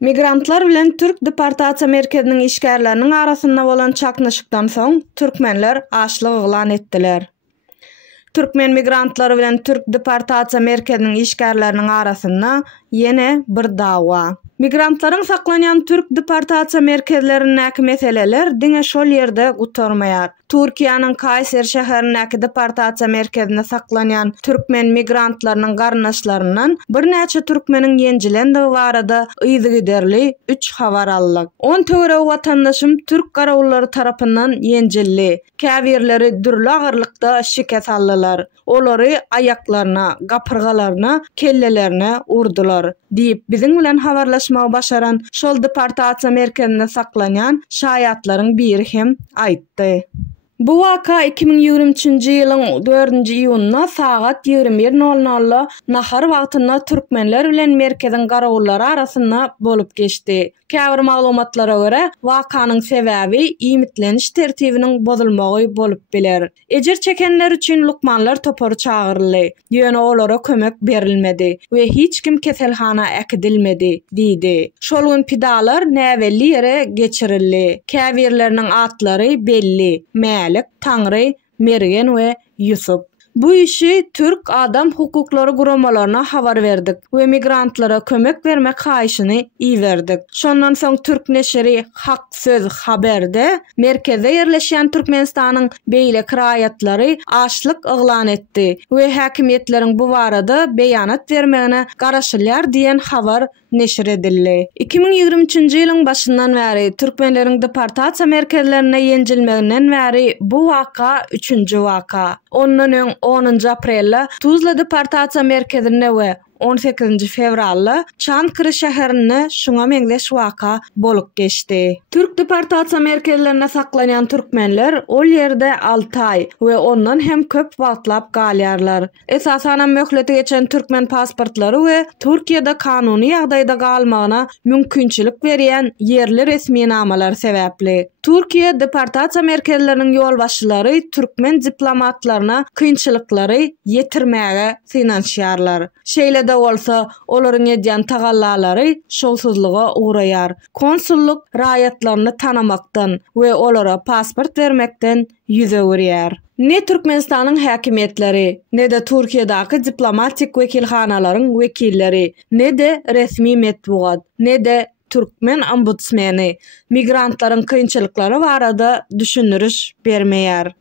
Migrantlar bilen Türk deportasiya merkeziniň işgärleriniň arasynda bolan çaknyşykdan soň türkmenler açlyk eglan etdiler. Türkmen migrantlary bilen Türk deportasiya merkeziniň işgärleriniň arasynda ýene bir dawa. Migrantlaryň saklanýan Türk deportasiya merkezlerindäki meseleler diňe şol ýerde gutarmaýar. Türkiýanyň Kayseri şäherindäki deportasiya merkezinde saklanýan türkmen migrantlarynyň garnaşlaryndan bir näçe türkmeniň ýenjilendigi barada yzy giderli 3 habar aldyk. 10 töwereg watandaşym türk garawullary tarapyndan ýenjildi. Käbirleri dürli agyrlykda şiket aldylar. Olary aýaklaryna, gapyrgalaryna, kellelerine urdular diýip biziň bilen habarlaşmagy başaran şol deportasiya merkezinde saklanýan şaýatlaryň biri hem aýtdy. Bu waka 2023-nji ýylyň 4-nji iýunynda sagat 21:00 nahar wagtynda türkmenler bilen merkeziň garawullary arasynda bolup geçdi. Käbir maglumatlara görä, wakanyň sebäbi iýmitleniş tertibiniň bozulmagy bolup biler. Ejer çekenler üçin lukmanlar topory çagyrly. Ýöne olara kömek berilmedi we hiç kim keselhana äkidilmedi diýdi. Şol gün pidalar näwelli ýere geçirildi. Käbirleriniň atlary belli: Mälik, Taňry, Mergen we Ýusup. Bu işi Türk adam hukuklary guramalaryna habar verdik we migrantlara kömek bermek haýyşyny iýerdik. Şondan soň Türk neşeri Hak Söz haberde merkeze ýerleşen Türkmenistanyň beýle kirayatlary açlyk eglan etdi we häkimetleriň bu barada beýanat bermegine garaşylýar diýen habar neşir edildi. 2023-nji ýylyň başyndan bäri türkmenleriň deportasiya merkezlerine ýenjilmeginden bäri bu waka 3-nji waka. Ondan öň 10 aprelde Tuzla deportasiya merkezinde we 18 fevralda Çankırı şäherinde şuňa meňzeş waka bolup geçdi. Türk deportasiya merkezlerinde saklanýan türkmenler ol ýerde 6 aý we ondan hem köp wagtlap galýarlar. Esasan möhleti geçen türkmen pasportlary we Türkiýede kanuny ýagdaýda galmagyna mümkinçilik berýän ýerli resmi namalar sebäpli. Türkiýe deportasiya merkezleriniň ýolbaşçylary türkmen diplomatlaryna kynçylyklary ýetirmäge finansiýarlar. Şeýle de bolsa olaryň edýän tagallalary şowsuzlyga uğraýar. Konsulluk raýatlaryny tanamakdan we olara pasport vermekden ýüze görýär. Ne Türkmenistanyň häkimetleri, ne de Türkiýedaky diplomatik wekilhanalaryň wekilleri, ne de resmi metbuat, ne de Türkmen ombudsmeni migrantlaryň kynçylyklary barada düşündiriş bermeýär.